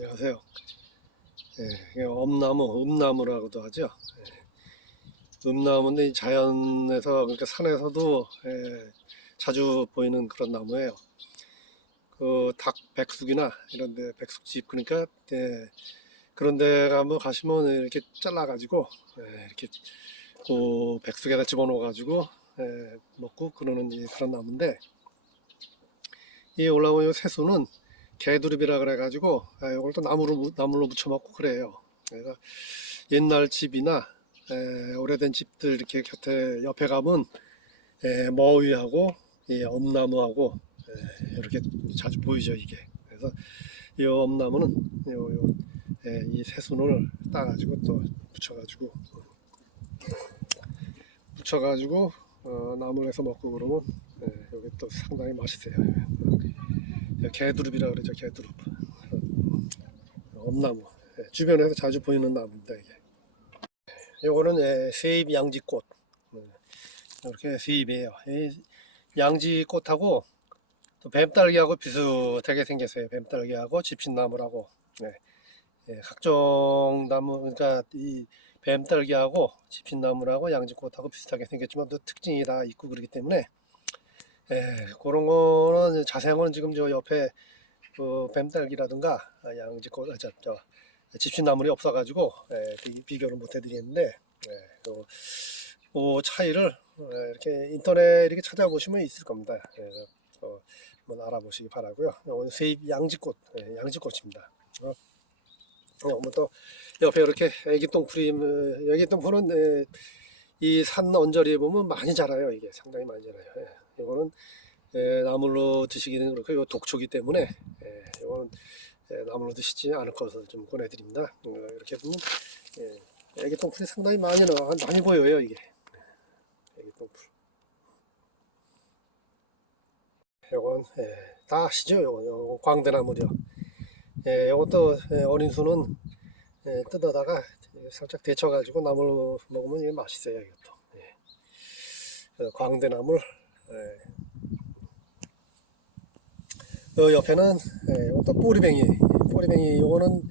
안녕하세요. 예, 엄나무, 음나무라고도 하죠. 예. 음나무인데 이 자연에서 그러니까 산에서도 예, 자주 보이는 그런 나무예요. 그 닭 백숙이나 이런 데 백숙집 그러니까 예, 그런 데 가면 가시면 이렇게 잘라가지고 예, 이렇게 그 백숙에다 집어넣어가지고 예, 먹고 그러는 이 그런 나무인데 이 올라온 이 새수는 개두릅이라 그래가지고 예, 이걸 또 나무로 무- 나물로 무쳐 먹고 그래요. 그래서 옛날 집이나 예, 오래된 집들 이렇게 곁에 옆에 가면 예, 머위하고 이 엄나무하고 예, 이렇게 자주 보이죠 이게. 그래서 이 엄나무는 요, 요, 예, 이 새순을 따가지고 또 붙여가지고 붙여가지고 어, 나물에서 먹고 그러면 예, 여기 또 상당히 맛있어요. 예, 개두릅이라 그러죠 개두릅. 어, 엄나무. 예, 주변에서 자주 보이는 나무입니다 이게. 요거는 예, 세입 양지꽃. 예, 이렇게 세입이에요. 이 양지꽃하고 또 뱀딸기하고 비슷하게 생겼어요. 뱀딸기하고 집신나무라고. 각종 나무 그러니까 이 뱀딸기하고 집신나무라고 양지꽃하고 비슷하게 생겼지만 또 특징이 다 있고 그렇기 때문에 예, 그런 거는 자세한 거는 지금 저 옆에 그 뱀딸기라든가 아, 양지꽃, 아, 저, 저 집신나물이 없어가지고 예, 비- 비교를 못 해드리겠는데 예, 요, 그 차이를 예, 이렇게 인터넷 이렇게 찾아보시면 있을 겁니다. 그래서 어, 한번 알아보시기 바라고요. 오늘 세입 양지꽃, 예, 양지꽃입니다. 어, 어, 뭐또 옆에 이렇게 애기똥풀이 뭐, 애기똥풀은 예, 이산 언저리에 보면 많이 자라요. 이게 상당히 많이 자라요. 예, 이거는 예, 나물로 드시기는 그렇고 이거 독초기 때문에 예, 이거는 예, 나물로 드시지 않을 것을 좀 권해드립니다. 어, 이렇게 보면 예, 애기 똥풀이 상당히 많이 나 많이 보여요 이게 예, 애기 똥풀. 요건 예, 다 아시죠? 요거 광대나물이요. 예, 요것도 예, 어린 수는 예, 뜯어다가 살짝 데쳐가지고 나물 먹으면 이게 맛있어요. 이것도. 예. 어, 광대나물. 예. 요 옆에는 예, 이것도 꼬리뱅이. 꼬리뱅이 요거는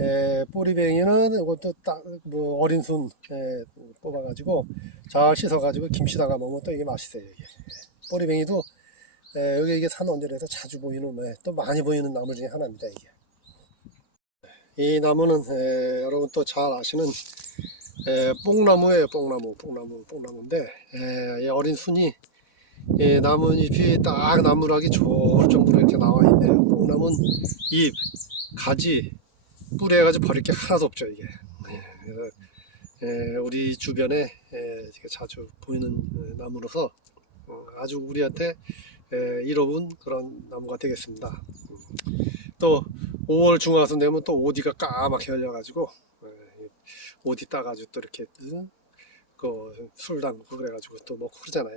예, 꼬리뱅이는 이것도 딱 뭐 어린 순 예, 뽑아가지고 잘 씻어가지고 김치다가 먹으면 또 이게 맛있어요. 이게. 예. 꼬리뱅이도 예, 여기 이게 산 언저리에서 자주 보이는 예, 또 많이 보이는 나물 중에 하나입니다. 이게. 이 나무는 에, 여러분 또 잘 아시는 에, 뽕나무예요. 뽕나무, 뽕나무, 뽕나무인데 에, 이 어린 순이 이 나뭇잎이 딱 나무락이 좋을 정도로 이렇게 나와 있네요. 뽕나무는 잎, 가지, 뿌리 해가지고 버릴 게 하나도 없죠 이게. 예, 에, 우리 주변에 에, 이렇게 자주 보이는 에, 나무로서 어, 아주 우리한테 에, 이로운 그런 나무가 되겠습니다. 또 5월 중하순 되면 또 오디가 까맣게 열려가지고 예, 오디 따가지고 또 이렇게 응? 그술 담그고 그래가지고 또 먹고 그러잖아요.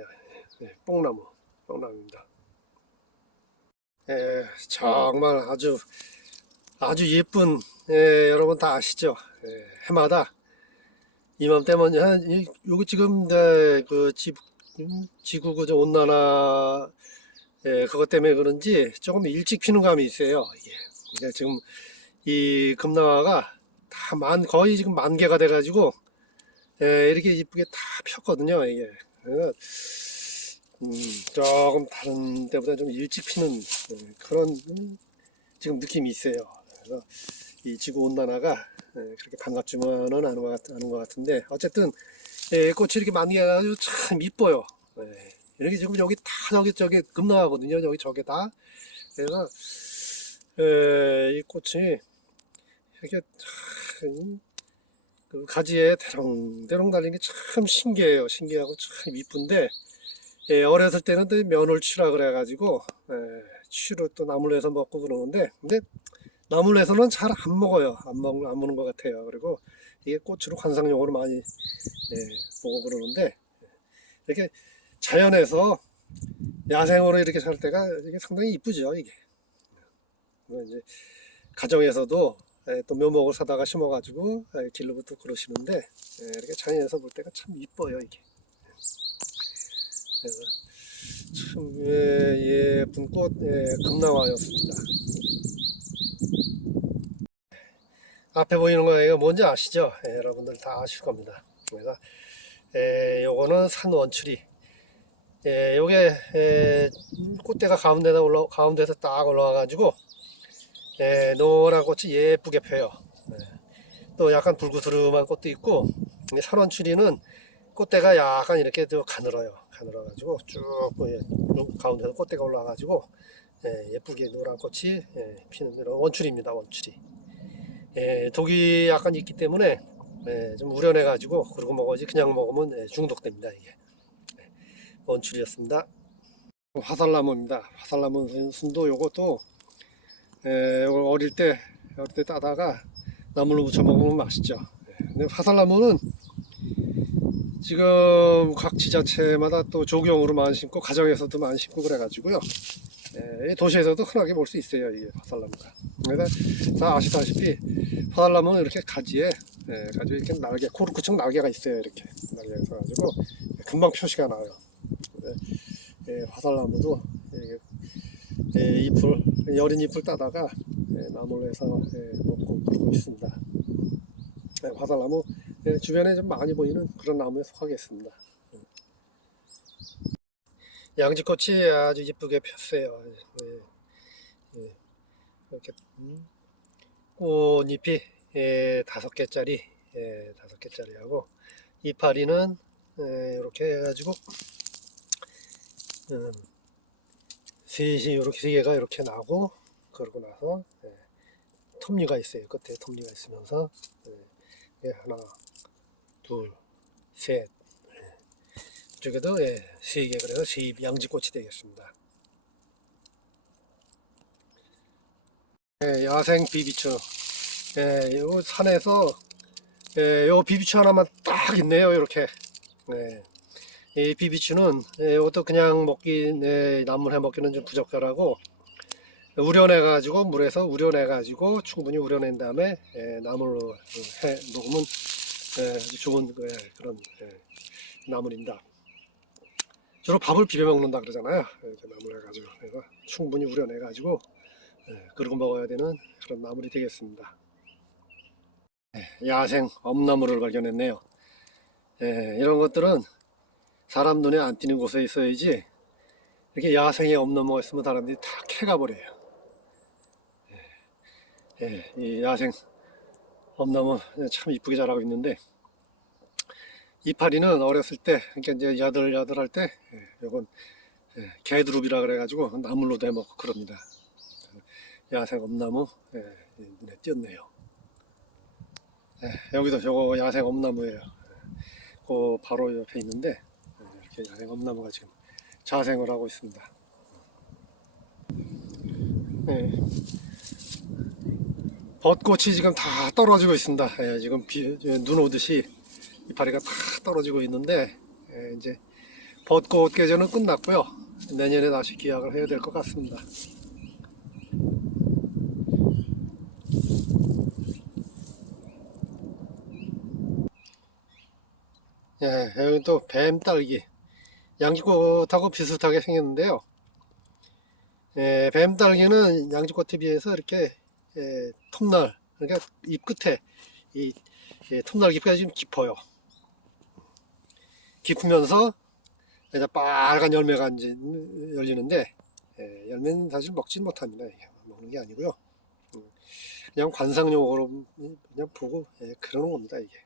예, 뽕나무, 뽕나무입니다. 예, 정말 아주 아주 예쁜 예, 여러분 다 아시죠? 예, 해마다 이맘때면 요거 지금 네, 그 지, 음, 지구 그 온난화 예, 그것 때문에 그런지 조금 일찍 피는 감이 있어요. 이게 지금 이 금나화가 다 만 거의 지금 만 개가 돼가지고 예, 이렇게 이쁘게 다 폈거든요. 이게 그래서 음, 조금 다른 때보다 좀 일찍 피는 예, 그런 음, 지금 느낌이 있어요. 그래서 이 지구 온난화가 예, 그렇게 반갑지만은 않은 것, 같, 않은 것 같은데 어쨌든 예, 꽃이 이렇게 많이 해가지고 참 이뻐요. 예, 이렇게 지금 여기 다 저기 저기 금나화거든요. 여기 저게 다 그래서 에, 이 꽃이 이렇게 참, 그 가지에 대롱대롱 달린 게 참 신기해요. 신기하고 참 이쁜데 예, 어렸을 때는 또 면을 취라 그래가지고 예, 취로 또 나물로 해서 먹고 그러는데 근데 나물로 해서는 잘 안 먹어요. 안 먹, 안 먹는 것 같아요. 그리고 이게 꽃으로 관상용으로 많이 예, 보고 그러는데 이렇게 자연에서 야생으로 이렇게 살 때가 이게 상당히 이쁘죠. 이게. 뭐 이제 가정에서도 예, 또 묘목을 사다가 심어가지고 예, 길러부터 그러시는데 예, 이렇게 자연에서 볼 때가 참 이뻐요 이게. 참 예, 예쁜 꽃 예, 금나화였습니다. 앞에 보이는 거 이거 뭔지 아시죠? 예, 여러분들 다 아실 겁니다. 그래서 예, 요거는 산 원추리. 예, 요게 예, 꽃대가 가운데다 올라 가운데서 딱 올라와 가지고 예, 노란 꽃이 예쁘게 펴요. 예. 또 약간 불구스름한 꽃도 있고 이 산원추리는 꽃대가 약간 이렇게 좀 가늘어요. 가늘어 가지고 쭉 예, 가운데서 꽃대가 올라와 가지고 예, 예쁘게 노란 꽃이 예, 피는 이런 원추리입니다. 원추리. 예, 독이 약간 있기 때문에 예, 좀 우려내 가지고 그러고 먹어야지 그냥 먹으면 예, 중독됩니다 이게 예, 원추리였습니다 화살나무입니다 화살나무 순도 요것도 어릴 때 어릴 때 따다가 나물로 무쳐 먹으면 맛있죠 화살나무는 지금 각 지자체마다 또 조경으로 많이 심고 가정에서도 많이 심고 그래가지고요. 예, 도시에서도 흔하게 볼 수 있어요 이게 화살나무가. 다 아시다시피 화살나무는 이렇게 가지에 예, 가지에 이렇게 날개 코르크층 날개가 있어요 이렇게. 날개가 있어가지고 금방 표시가 나요. 예, 화살나무도 예, 예, 잎을 여린 잎을 따다가 예, 나무로 해서 예, 먹고 그러고 있습니다. 예, 화살나무 예, 주변에 좀 많이 보이는 그런 나무에 속하겠습니다. 양지꽃이 아주 이쁘게 폈어요. 예, 예, 이렇게 음, 꽃잎이 예, 다섯 개짜리 예, 다섯 개짜리하고 이파리는 예, 이렇게 해가지고 음, 셋이 이렇게 세 개가 이렇게 나고 그러고 나서 예, 톱니가 있어요. 끝에 톱니가 있으면서 예, 예, 하나 둘셋 예, 이쪽에도 예, 세개 그래서 세 양지꽃이 되겠습니다. 예, 야생 비비추. 예, 요 산에서 예, 요 비비추 하나만 딱 있네요. 이렇게. 네. 이 비비추는 예, 이것도 그냥 먹기 예, 나물 해 먹기는 좀 부적절하고 우려내 가지고 물에서 우려내 가지고 충분히 우려낸 다음에 예, 나물로 해 먹으면 예, 좋은 예, 그런 예, 나물입니다. 주로 밥을 비벼 먹는다 그러잖아요. 이렇게 나물 해가지고 그래서 충분히 우려내 가지고 예, 그러고 먹어야 되는 그런 나물이 되겠습니다. 예, 야생 엄나물을 발견했네요. 예, 이런 것들은 사람 눈에 안 띄는 곳에 있어야지 이렇게 야생에 엄나무가 있으면 사람들이 다 캐가 버려요. 예, 예, 이 야생 엄나무 참 이쁘게 자라고 있는데 이파리는 어렸을 때 그러니까 이제 야들야들할 때 예, 요건 예, 개두릅이라 그래가지고 나물로도 해먹고 그럽니다. 야생 엄나무 예, 눈에 띄었네요. 예, 여기도 저거 야생 엄나무예요. 그 바로 옆에 있는데 예, 이렇게 야생 엄나무가 지금 자생을 하고 있습니다. 예. 벚꽃이 지금 다 떨어지고 있습니다. 예, 지금 비, 예, 눈 오듯이 이파리가 다 떨어지고 있는데 예, 이제 벚꽃 계절은 끝났고요. 내년에 다시 기약을 해야 될 것 같습니다. 예, 여기 또 뱀딸기. 양지꽃하고 비슷하게 생겼는데요. 예, 뱀딸기는 양지꽃에 비해서 이렇게 예, 톱날, 그러니까 잎 끝에 이 예, 톱날 깊이가 좀 깊어요. 깊으면서 이제 빨간 열매가 이제 열리는데 예, 열매는 사실 먹진 못합니다. 먹는 게 아니고요. 음, 그냥 관상용으로 그냥 보고 예, 그러는 겁니다. 이게